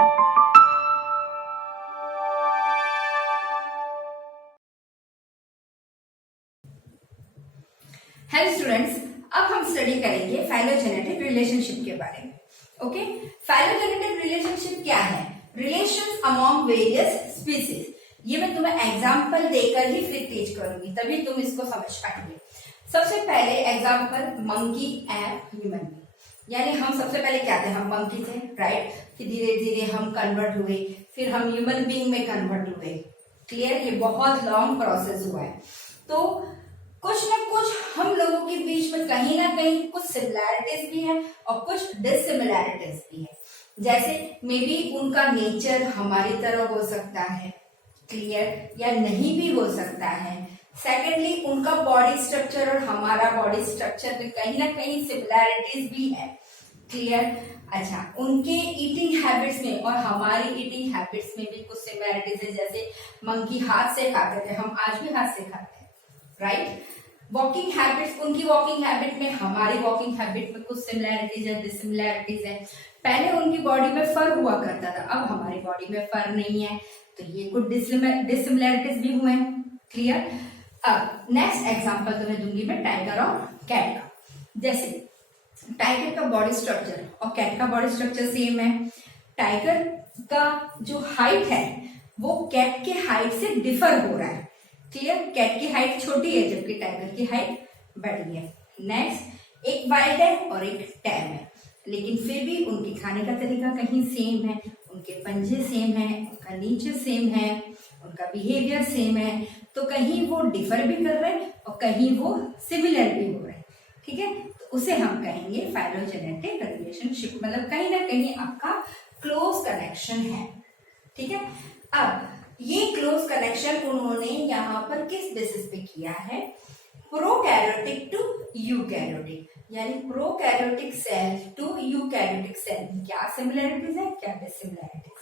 Hello students, अब हम study करेंगे फाइलोजेनेटिक रिलेशनशिप के बारे में। ओके, फाइलोजेनेटिक रिलेशनशिप क्या है? Relations among various species. ये मैं तुम्हें एग्जांपल देकर ही फिर टीच करूंगी, तभी तुम इसको समझ पाएंगे। सबसे पहले example monkey and human being. यानी हम सबसे पहले क्या थे? हम मंकी थे, राइट? फिर धीरे धीरे हम कन्वर्ट हुए, फिर हम ह्यूमन बीइंग में कन्वर्ट हुए। क्लियर? ये बहुत लॉन्ग प्रोसेस हुआ है। तो कुछ न कुछ हम लोगों के बीच में कहीं ना कहीं कुछ सिमिलैरिटीज भी है और कुछ डिससिमिलैरिटीज भी है। जैसे मे बी उनका नेचर हमारी तरह हो सकता है, क्लियर, या नहीं भी हो सकता है। सेकेंडली, उनका बॉडी स्ट्रक्चर और हमारा बॉडी स्ट्रक्चर में कहीं ना कहीं सिमिलैरिटीज भी है, क्लियर। अच्छा, उनके ईटिंग हैबिट्स में और हमारी ईटिंग हैबिट्स में भी कुछ सिमिलैरिटीज है। जैसे मंकी हाथ से खाते थे, हम आज भी हाथ से खाते हैं, राइट? वॉकिंग हैबिट्स, उनकी वॉकिंग हैबिट में हमारी वॉकिंग हैबिट में कुछ सिमिलैरिटीज है, डिससिमिलैरिटीज है। पहले उनकी बॉडी में फर हुआ करता था, अब हमारी बॉडी में फर नहीं है, तो ये कुछ डिससिमिलैरिटीज भी हुए हैं, क्लियर। अब नेक्स्ट एग्जांपल तुम्हें दूंगी मैं टाइगर और कैट का। जैसे टाइगर का बॉडी स्ट्रक्चर और कैट का बॉडी स्ट्रक्चर सेम है। टाइगर का जो हाइट है वो कैट के हाइट से डिफर हो रहा है, क्लियर। कैट की हाइट छोटी है जबकि टाइगर की हाइट बड़ी है। नेक्स्ट, एक वाइल्ड है और एक टैम है, लेकिन फिर भी उनके खाने का तरीका कहीं सेम है, उनके पंजे सेम है, उनका नेचर सेम है, उनका बिहेवियर सेम है। तो कहीं वो डिफर भी कर रहे हैं और कहीं वो सिमिलर भी हो रहे हैं, ठीक है। तो उसे हम कहेंगे फाइलोजेनेटिक रिलेशनशिप, मतलब कहीं ना कहीं आपका क्लोज कनेक्शन है, ठीक है। अब ये क्लोज कनेक्शन उन्होंने यहाँ पर किस बेसिस पे किया है? प्रोकैरियोटिक टू यूकैरियोटिक, यानी prokaryotic cell to eukaryotic cell. क्या सिमिलरिटीज है, क्या dissimilarities.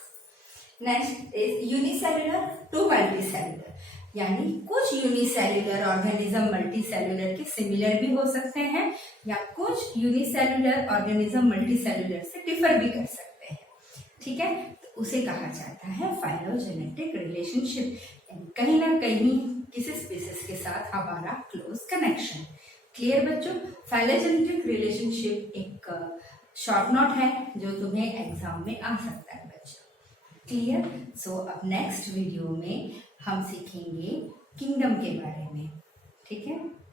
Next is unicellular to multicellular, यानी कुछ यूनिसेल्युलर ऑर्गेनिज्म मल्टीसेल्युलर के सिमिलर भी हो सकते हैं या कुछ यूनिसेल्युलर ऑर्गेनिज्म मल्टीसेल्युलर से डिफर भी कर सकते हैं, ठीक है। तो उसे कहा जाता है फाइलोजेनेटिक रिलेशनशिप, कहीं ना कहीं किसी स्पीसीज के साथ हमारा क्लोज कनेक्शन। क्लियर बच्चों? फाइलोजेनेटिक रिलेशनशिप एक शॉर्ट नोट है जो तुम्हें एग्जाम में आ सकता है बच्चों, क्लियर। सो अब नेक्स्ट वीडियो में हम सीखेंगे किंगडम के बारे में, ठीक है।